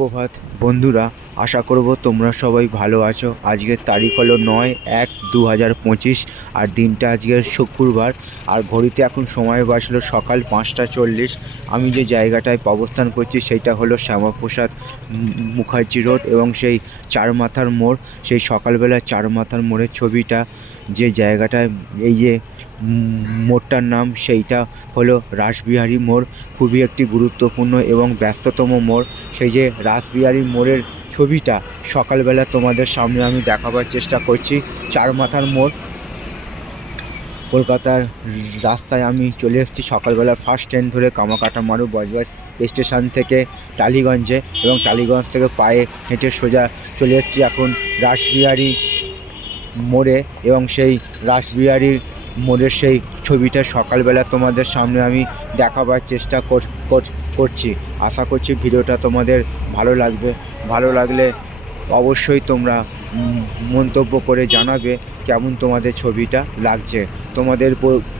প্রভাত বন্ধুরা, আশা করব তোমরা সবাই ভালো আছো। আজকের তারিখ হলো 9/1/2025 আর দিনটা আজকের শুক্রবার। আর ঘড়িতে এখন সময় বাজলো সকাল 5টা 40। আমি যে জায়গাটায় অবস্থান করছি সেইটা হলো শ্যামাপ্রসাদ মুখার্জি রোড এবং সেই চার মাথার মোড়। সেই সকালবেলা চার মাথার মোড়ের ছবিটা, যে জায়গাটায় এই যে মোড়টার নাম সেইটা হলো রাসবিহারী মোড়। খুবই একটি গুরুত্বপূর্ণ এবং ব্যস্ততম মোড়। সেই যে রাসবিহারী মোড়ের ছবিটা সকালবেলা তোমাদের সামনে আমি দেখাবার চেষ্টা করছি। চার মাথার মোড় কলকাতার রাস্তায় আমি চলে এসেছি সকালবেলা ফার্স্ট ট্রেন ধরে কামাকাটামারু বজবজ স্টেশন থেকে টালিগঞ্জে, এবং টালিগঞ্জ থেকে পায়ে হেঁটে সোজা চলে এসেছি এখন রাসবিহারী মোড়ে। এবং সেই রাসবিহারীর মোড়ের সেই ছবিটা সকালবেলা তোমাদের সামনে আমি দেখাবার চেষ্টা করছি। আশা করছি ভিডিওটা তোমাদের ভালো লাগবে। ভালো লাগলে অবশ্যই তোমরা মন্তব্য করে জানাবে কেমন তোমাদের ছবিটা লাগছে। তোমাদের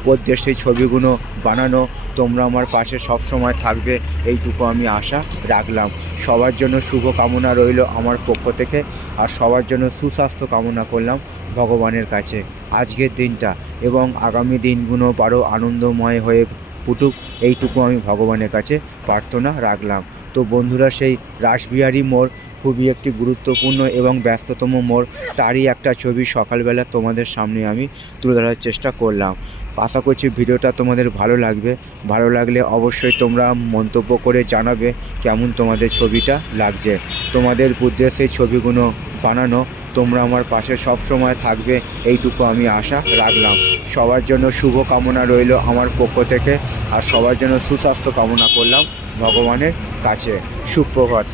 পদ্যের সেই ছবিগুলো বানানো, তোমরা আমার পাশে সব সময় থাকবে এইটুকু আমি আশা রাখলাম। সবার জন্য শুভ কামনা রইল আমার পক্ষ থেকে, আর সবার জন্য সুস্বাস্থ্য কামনা করলাম ভগবানের কাছে। আজকের দিনটা এবং আগামী দিনগুলো আরও আনন্দময় হয়ে ফুটুক, এইটুকু আমি ভগবানের কাছে প্রার্থনা রাখলাম। তো বন্ধুরা, সেই রাসবিহারী মোড় খুবই একটি গুরুত্বপূর্ণ এবং ব্যস্ততম মোড়, তারই একটা ছবি সকালবেলা তোমাদের সামনে আমি তুলে ধরার চেষ্টা করলাম। আশা করছি ভিডিওটা তোমাদের ভালো লাগবে। ভালো লাগলে অবশ্যই তোমরা মন্তব্য করে জানাবে কেমন তোমাদের ছবিটা লাগছে। তোমাদের বুদ্ধে সেই ছবিগুলো বানানো, তোমরা আমার পাশে সব সময় থাকবে এইটুকু আমি আশা রাখলাম। সবার জন্য শুভ কামনা রইল আমার পক্ষ থেকে, আর সবার জন্য সুস্বাস্থ্য কামনা করলাম ভগবানের কাছে। সুপ্রভাত।